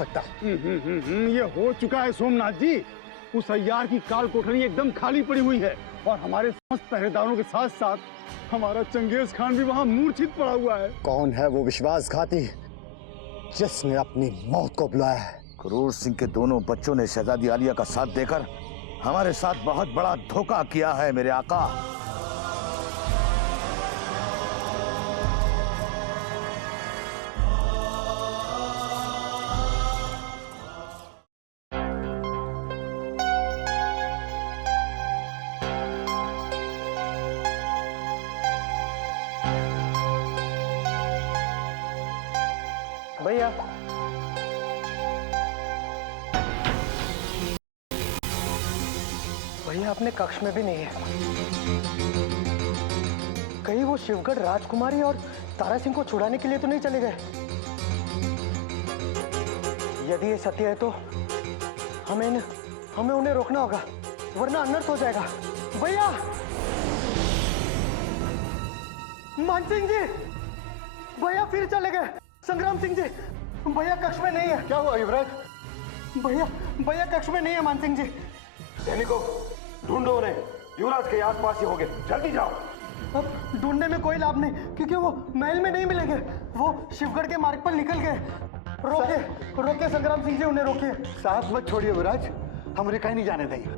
सकता। ये हो चुका है सोमनाथ जी। उस अय्यार की काल कोठरी एकदम खाली पड़ी हुई है और हमारे समस्त पहरेदारों के साथ साथ हमारा चंगेज खान भी वहाँ मूर्छित पड़ा हुआ है। कौन है वो विश्वासघाती जिसने अपनी मौत को बुलाया है? क्रूर सिंह के दोनों बच्चों ने शहजादी आलिया का साथ देकर हमारे साथ बहुत बड़ा धोखा किया है मेरे आका। भैया भैया अपने कक्ष में भी नहीं है। कहीं वो शिवगढ़ राजकुमारी और तारा सिंह को छुड़ाने के लिए तो नहीं चले गए? यदि ये सत्य है तो हमें उन्हें रोकना होगा, वरना अनर्थ हो जाएगा। भैया मानसिंह जी, भैया फिर चले गए। संग्राम सिंह जी, भैया कक्ष में नहीं है। क्या हुआ युवराज? भैया कक्ष में नहीं है मानसिंह जी। सैनिकों, ढूंढो उन्हें, युवराज के आसपास ही होंगे, जल्दी जाओ। अब ढूंढने में कोई लाभ नहीं, क्योंकि वो महल में नहीं मिलेंगे। वो शिवगढ़ के मार्ग पर निकल गए। रोके संग्राम सिंह जी, उन्हें रोकिए। साथ मत छोड़िए युवराज, हम उन्हें कहीं नहीं जाने देंगे।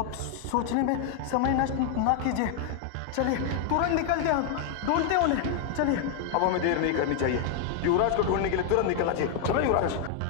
अब सोचने में समय नष्ट ना कीजिए, चलिए तुरंत निकलते हैं, हम ढूंढते हैं उन्हें। चलिए अब हमें देर नहीं करनी चाहिए, युवराज को ढूंढने के लिए तुरंत निकलना चाहिए। चलो युवराज।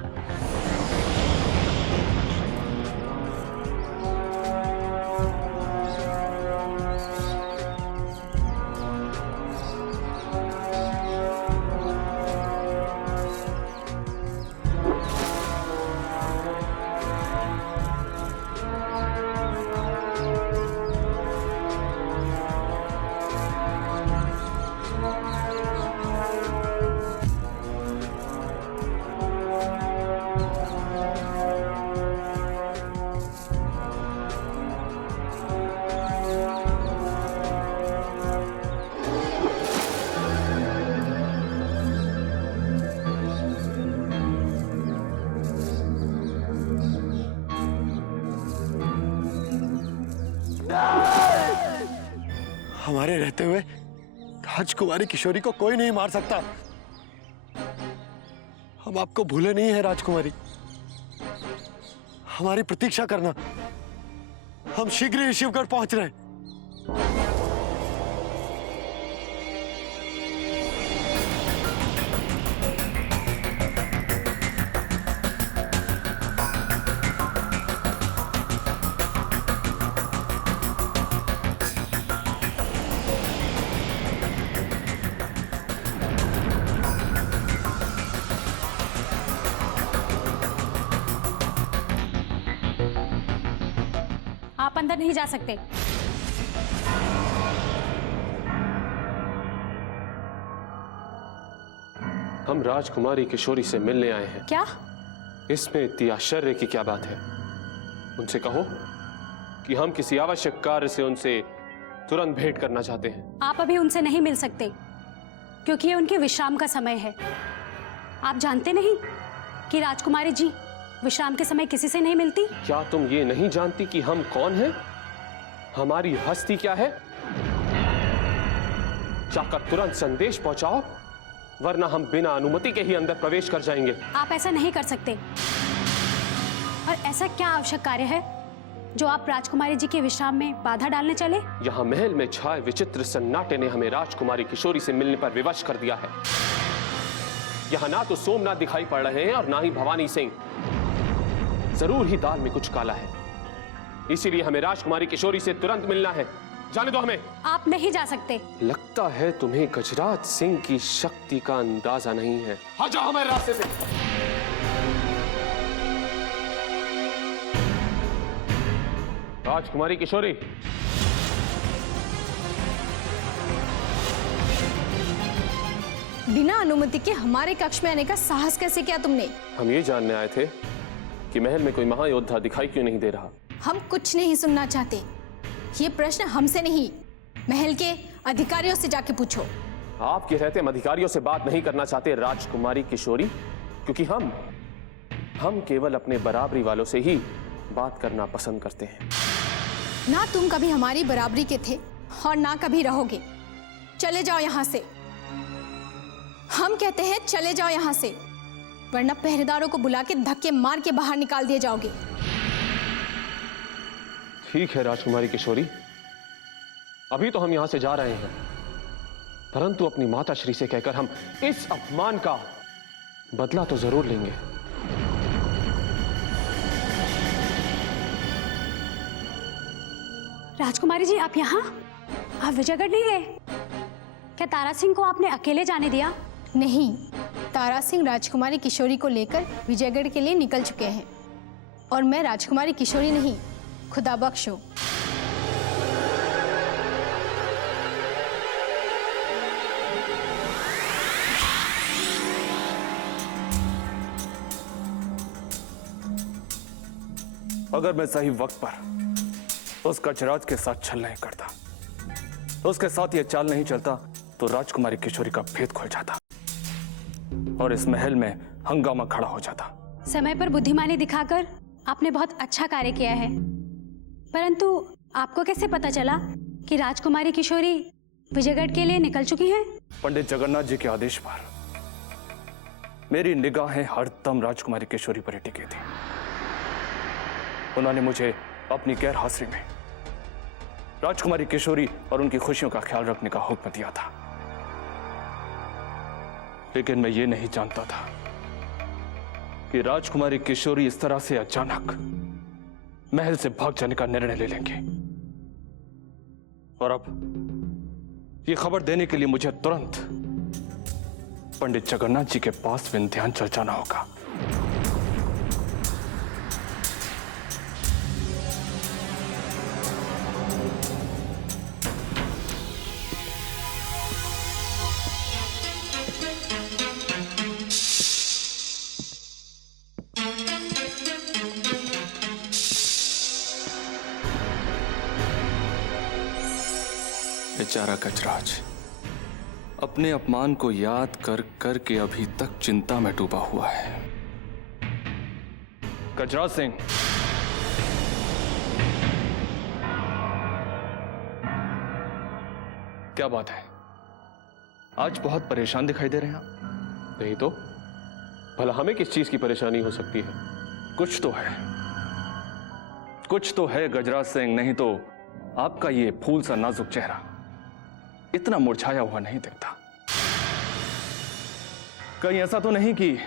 हमारे रहते हुए राजकुमारी किशोरी को कोई नहीं मार सकता। हम आपको भूले नहीं है राजकुमारी, हमारी प्रतीक्षा करना। हम शीघ्र ही शिवगढ़ पहुंच रहे हैं। आप अंदर नहीं जा सकते। हम राजकुमारी किशोरी से मिलने आए हैं। क्या? इसमें इतनी आश्चर्य की क्या बात है? उनसे कहो कि हम किसी आवश्यक कार्य से उनसे तुरंत भेंट करना चाहते हैं। आप अभी उनसे नहीं मिल सकते, क्योंकि ये उनके विश्राम का समय है। आप जानते नहीं कि राजकुमारी जी विश्राम के समय किसी से नहीं मिलती? क्या तुम ये नहीं जानती कि हम कौन हैं? हमारी हस्ती क्या है? जाकर तुरंत संदेश पहुंचाओ, वरना हम बिना अनुमति के ही अंदर प्रवेश कर जाएंगे। आप ऐसा नहीं कर सकते। और ऐसा क्या आवश्यक कार्य है जो आप राजकुमारी जी के विश्राम में बाधा डालने चले? यहाँ महल में छाए विचित्र सन्नाटे ने हमें राजकुमारी किशोरी से मिलने पर विवश कर दिया है। यहाँ ना तो सोमनाथ दिखाई पड़ रहे हैं और ना ही भवानी सिंह। जरूर ही दाल में कुछ काला है, इसीलिए हमें राजकुमारी किशोरी से तुरंत मिलना है। जाने दो हमें। आप नहीं जा सकते। लगता है तुम्हें गजराज सिंह की शक्ति का अंदाजा नहीं है। हाँ, जाओ हमारे रास्ते से। राजकुमारी किशोरी, बिना अनुमति के हमारे कक्ष में आने का साहस कैसे किया तुमने? हम ये जानने आए थे कि महल में कोई महायोद्धा दिखाई क्यों नहीं दे रहा। हम कुछ नहीं सुनना चाहते। ये प्रश्न हमसे नहीं, महल के अधिकारियों से जाके पूछो। आपके रहते हम अधिकारियों से बात नहीं करना चाहते राजकुमारी किशोरी, क्योंकि हम हम केवल अपने बराबरी वालों से ही बात करना पसंद करते हैं। ना तुम कभी हमारी बराबरी के थे और ना कभी रहोगे। चले जाओ यहाँ से। हम कहते हैं चले जाओ यहाँ से, वरना पहरेदारों को बुला के धक्के मार के बाहर निकाल दिए जाओगे। ठीक है राजकुमारी किशोरी, अभी तो हम यहां से जा रहे हैं, परंतु अपनी माता श्री से कहकर हम इस अपमान का बदला तो जरूर लेंगे। राजकुमारी जी, आप यहाँ? आप विजयगढ़ नहीं गए? क्या तारा सिंह को आपने अकेले जाने दिया? नहीं, तारा सिंह राजकुमारी किशोरी को लेकर विजयगढ़ के लिए निकल चुके हैं और मैं राजकुमारी किशोरी नहीं, खुदा बख्श हूं। अगर मैं सही वक्त पर उस गजराज के साथ छल नहीं करता, उसके साथ ये चाल नहीं चलता, तो राजकुमारी किशोरी का भेद खुल जाता और इस महल में हंगामा खड़ा हो जाता। समय पर बुद्धिमानी दिखाकर आपने बहुत अच्छा कार्य किया है, परंतु आपको कैसे पता चला कि राजकुमारी किशोरी विजयगढ़ के लिए निकल चुकी हैं? पंडित जगन्नाथ जी के आदेश पर मेरी निगाहें हरदम राजकुमारी किशोरी पर टिकी थी। उन्होंने मुझे अपनी गैर हाजिरी में राजकुमारी किशोरी और उनकी खुशियों का ख्याल रखने का हुक्म दिया था, लेकिन मैं ये नहीं जानता था कि राजकुमारी किशोरी इस तरह से अचानक महल से भाग जाने का निर्णय ले लेंगे। और अब ये खबर देने के लिए मुझे तुरंत पंडित जगन्नाथ जी के पास विंध्याचल जाना होगा। बेचारा गजराज अपने अपमान को याद कर कर के अभी तक चिंता में डूबा हुआ है। गजराज सिंह, क्या बात है? आज बहुत परेशान दिखाई दे रहे हैं आप। नहीं तो भला हमें किस चीज की परेशानी हो सकती है? कुछ तो है गजराज सिंह, नहीं तो आपका ये फूल सा नाजुक चेहरा इतना मुरझाया हुआ नहीं दिखता। कहीं ऐसा तो नहीं कि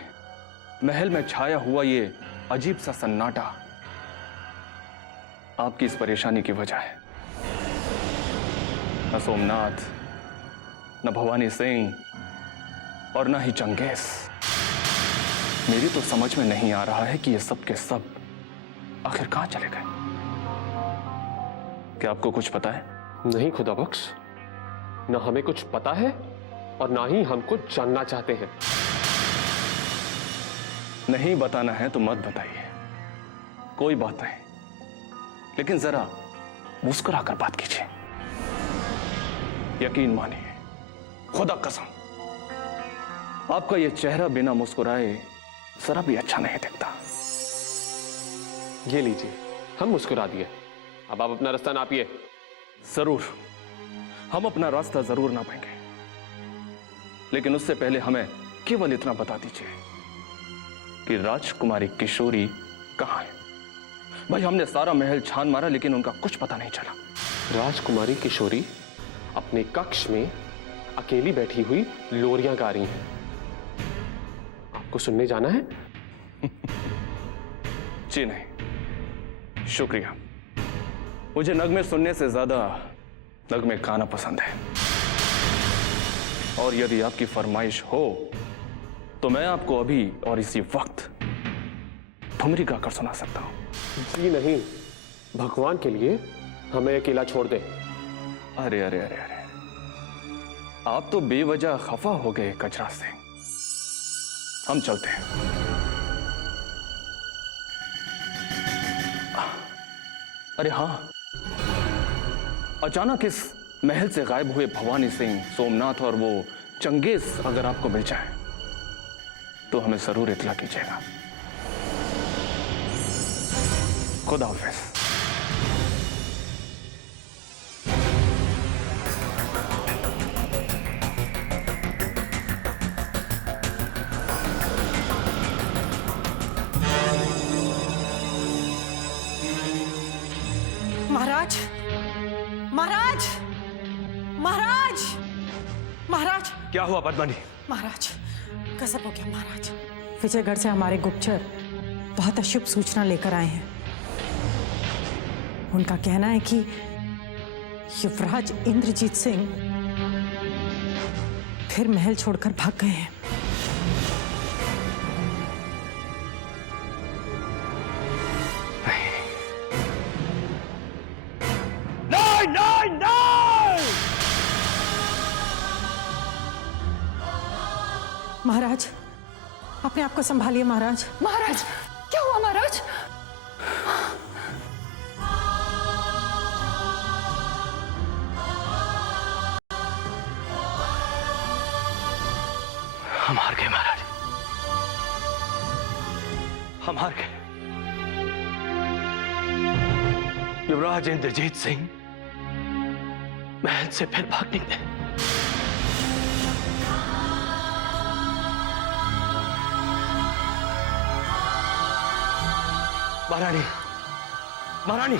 महल में छाया हुआ ये अजीब सा सन्नाटा आपकी इस परेशानी की वजह है? न सोमनाथ, न भवानी सिंह और न ही चंगेज। मेरी तो समझ में नहीं आ रहा है कि ये सब के सब आखिर कहां चले गए। क्या आपको कुछ पता है? नहीं खुदा बख्श, ना हमें कुछ पता है और ना ही हम कुछ जानना चाहते हैं। नहीं बताना है तो मत बताइए, कोई बात नहीं, लेकिन जरा मुस्कुराकर बात कीजिए। यकीन मानिए, खुदा कसम, आपका यह चेहरा बिना मुस्कुराए जरा भी अच्छा नहीं दिखता। ये लीजिए, हम मुस्कुरा दिए, अब आप अपना रास्ता नापिए। जरूर, हम अपना रास्ता जरूर नापेंगे, लेकिन उससे पहले हमें केवल इतना बता दीजिए कि राजकुमारी किशोरी कहां है। भाई, हमने सारा महल छान मारा लेकिन उनका कुछ पता नहीं चला। राजकुमारी किशोरी अपने कक्ष में अकेली बैठी हुई लोरियां गा रही हैं। आपको सुनने जाना है? जी नहीं, शुक्रिया। मुझे नगमे सुनने से ज्यादा नगमे गाना पसंद है, और यदि आपकी फरमाइश हो तो मैं आपको अभी और इसी वक्त ठुमरी गाकर सुना सकता हूं। जी नहीं, भगवान के लिए हमें अकेला छोड़ दें। अरे अरे अरे अरे, आप तो बेवजह खफा हो गए गजराज सिंह। हम चलते हैं। अरे हाँ, अचानक इस महल से गायब हुए भवानी सिंह, सोमनाथ और वो चंगेज अगर आपको मिल जाए तो हमें जरूर इत्तला कीजिएगा। खुदा हाफिज। महाराज, महाराज, महाराज, महाराज। क्या हुआ पद्मनी? महाराज, गजब हो गया महाराज। विजयगढ़ से हमारे गुप्तचर बहुत अशुभ सूचना लेकर आए हैं। उनका कहना है कि युवराज इंद्रजीत सिंह फिर महल छोड़कर भाग गए हैं। नहीं नहीं नहीं! महाराज, अपने आप को संभालिए महाराज। महाराज, क्या हुआ महाराज? हम हार गए महाराज, हम हार गए। युवराज इंद्रजीत सिंह महल से फिर भाग निकले। महारानी, महारानी,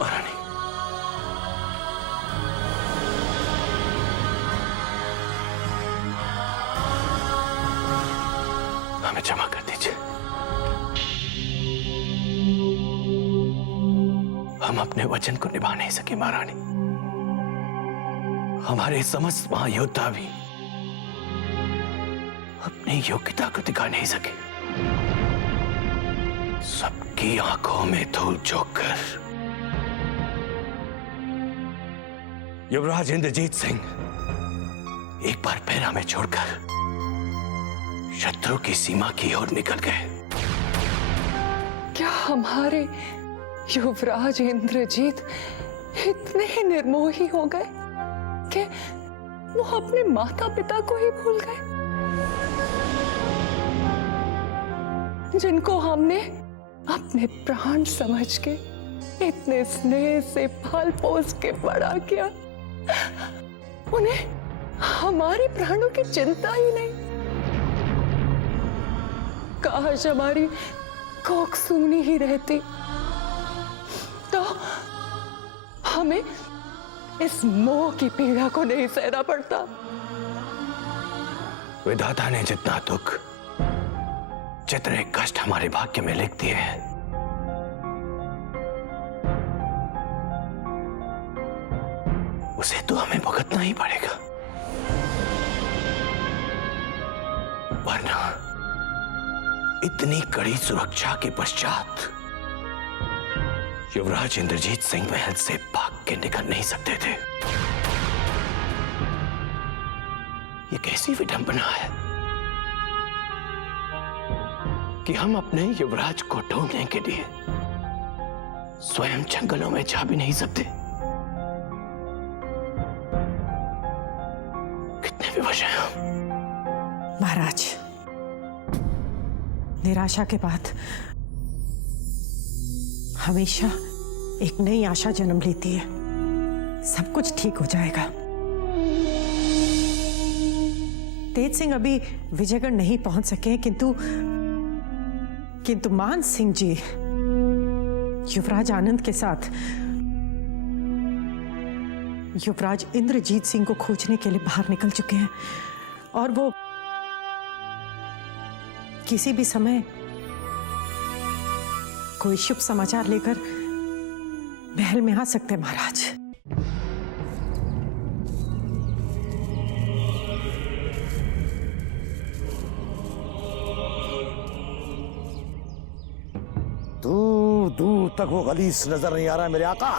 महारानी, हमें क्षमा कर दीजिए। हम अपने वचन को निभा नहीं सके महारानी। हमारे समस्त महायोद्धा भी अपनी योग्यता को दिखा नहीं सके। सबकी आंखों में धूल झोंककर युवराज इंद्रजीत सिंह एक बार फिर हमें छोड़कर शत्रु की सीमा की ओर निकल गए। क्या हमारे युवराज इंद्रजीत इतने ही निर्मोही हो गए कि वो अपने माता पिता को ही भूल गए, जिनको हमने अपने प्राण समझ के इतने स्नेह से पाल पोस के बड़ा किया। उन्हें हमारे प्राणों की चिंता ही नहीं। काश हमारी कोख सूनी ही रहती तो हमें इस मोह की पीड़ा को नहीं सहना पड़ता। विधाता ने जितना दुख, जितने कष्ट हमारे भाग्य में लिख दिए हैं, उसे तो हमें भुगतना ही पड़ेगा, वरना इतनी कड़ी सुरक्षा के पश्चात युवराज इंद्रजीत सिंह महल से भाग के निकल नहीं सकते थे। ये कैसी विडंबना है कि हम अपने युवराज को ढूंढने के लिए स्वयं जंगलों में जा भी नहीं सकते। कितने विवश हैं हम। महाराज, निराशा के बाद हमेशा एक नई आशा जन्म लेती है। सब कुछ ठीक हो जाएगा। तेज सिंह अभी विजयगढ़ नहीं पहुंच सके हैं, किंतु मान सिंह जी युवराज आनंद के साथ युवराज इंद्रजीत सिंह को खोजने के लिए बाहर निकल चुके हैं और वो किसी भी समय कोई शुभ समाचार लेकर महल में आ सकते हैं महाराज। दूर दूर तक वो गलीस नजर नहीं आ रहा है मेरे आका,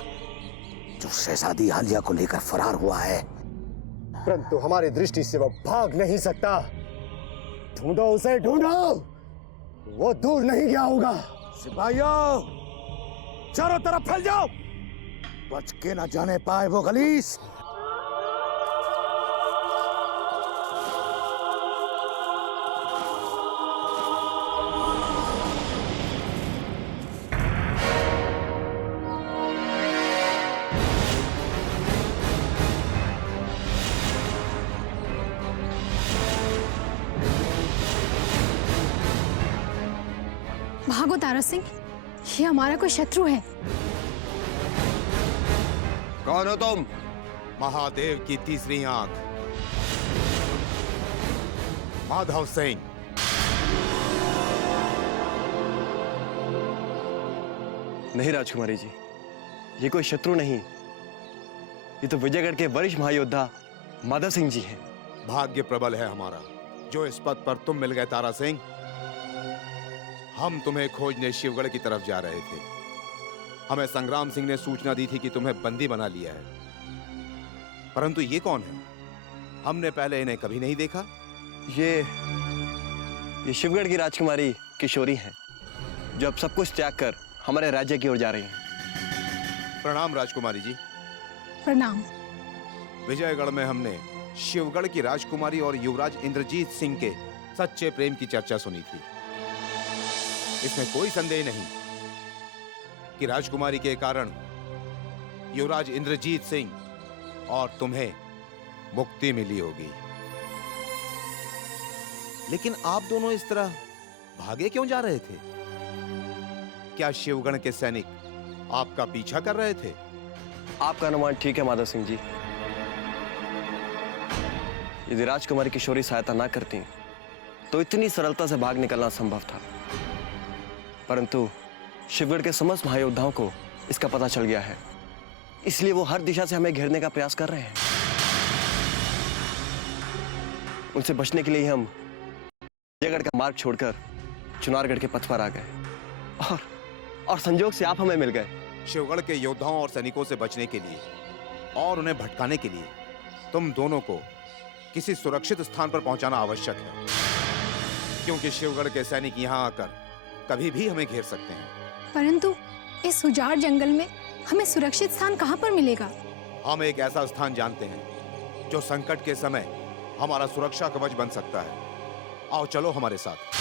जो शहजादी आलिया को लेकर फरार हुआ है। परंतु हमारी दृष्टि से वो भाग नहीं सकता। ढूंढो उसे, ढूंढो, वो दूर नहीं गया होगा। सिपाहियों, चारों तरफ फैल जाओ, बच के ना जाने पाए वो गलीस। भागो तारा सिंह, ये हमारा कोई शत्रु है। कौन हो तुम? महादेव की तीसरी आंख, माधव सिंह। नहीं राजकुमारी जी, ये कोई शत्रु नहीं, ये तो विजयगढ़ के वरिष्ठ महायोद्धा माधव सिंह जी हैं। भाग्य प्रबल है हमारा जो इस पद पर तुम मिल गए तारा सिंह। हम तुम्हें खोजने शिवगढ़ की तरफ जा रहे थे। हमें संग्राम सिंह ने सूचना दी थी कि तुम्हें बंदी बना लिया है, परंतु ये कौन है? हमने पहले इन्हें कभी नहीं देखा। ये शिवगढ़ की राजकुमारी किशोरी हैं, जो अब सब कुछ त्याग कर हमारे राज्य की ओर जा रही हैं। प्रणाम राजकुमारी जी। प्रणाम। विजयगढ़ में हमने शिवगढ़ की राजकुमारी और युवराज इंद्रजीत सिंह के सच्चे प्रेम की चर्चा सुनी थी। इसमें कोई संदेह नहीं कि राजकुमारी के कारण युवराज इंद्रजीत सिंह और तुम्हें मुक्ति मिली होगी। लेकिन आप दोनों इस तरह भागे क्यों जा रहे थे? क्या शिवगढ़ के सैनिक आपका पीछा कर रहे थे? आपका अनुमान ठीक है माधव सिंह जी। यदि राजकुमारी किशोरी सहायता ना करती तो इतनी सरलता से भाग निकलना संभव था, परंतु शिवगढ़ के समस्त महायोद्धाओं को इसका पता चल गया है, इसलिए वो हर दिशा से हमें घेरने का प्रयास कर रहे हैं। उनसे बचने के लिए हम विजयगढ़ का मार्ग छोड़कर चुनारगढ़ के पथ पर आ गए और संजोग से आप हमें मिल गए। शिवगढ़ के योद्धाओं और सैनिकों से बचने के लिए और उन्हें भटकाने के लिए तुम दोनों को किसी सुरक्षित स्थान पर पहुंचाना आवश्यक है, क्योंकि शिवगढ़ के सैनिक यहां आकर कभी भी हमें घेर सकते हैं। परंतु इस उजाड़ जंगल में हमें सुरक्षित स्थान कहाँ पर मिलेगा? हम एक ऐसा स्थान जानते हैं जो संकट के समय हमारा सुरक्षा कवच बन सकता है। आओ चलो हमारे साथ।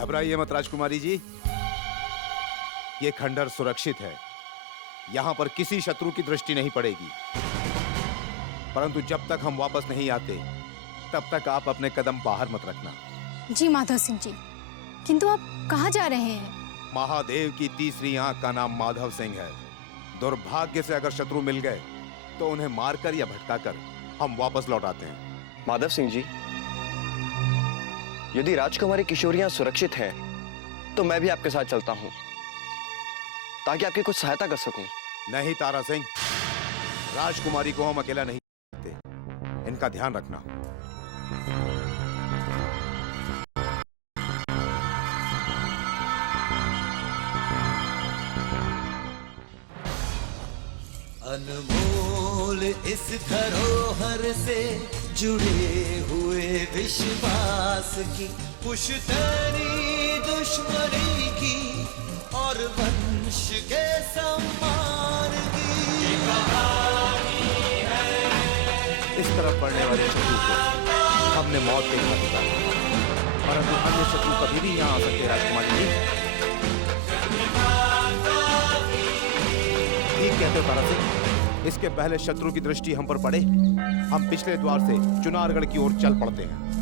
घबराइए मत राजकुमारी जी, ये खंडर सुरक्षित है। यहां पर किसी शत्रु की दृष्टि नहीं पड़ेगी। परंतु जब तक हम वापस नहीं आते तब तक आप अपने कदम बाहर मत रखना। जी माधव सिंह जी, किंतु आप कहाँ जा रहे हैं? महादेव की तीसरी आंख का नाम माधव सिंह है। दुर्भाग्य से अगर शत्रु मिल गए तो उन्हें मारकर या भटकाकर हम वापस लौट आते हैं। माधव सिंह जी, यदि राजकुमारी किशोरियां सुरक्षित हैं, तो मैं भी आपके साथ चलता हूं, ताकि आपकी कुछ सहायता कर सकूं। नहीं तारा सिंह, राजकुमारी को हम अकेला नहीं सकते, इनका ध्यान रखना। अनमोल इस धरोहर से जुड़े हुए विश्वास की, पुश्तैनी दुश्मनी की और वंश के सम्मान की कहानी है। इस तरफ पड़ने वाले शत्रु को हमने मौत के घाट उतारा, परंतु अन्य शत्रु कभी भी यहाँ आ सकते। राजकुमारी जी ठीक कहते हो तारा सिंह। इसके पहले शत्रु की दृष्टि हम पर पड़े, हम पिछले द्वार से चुनारगढ़ की ओर चल पड़ते हैं।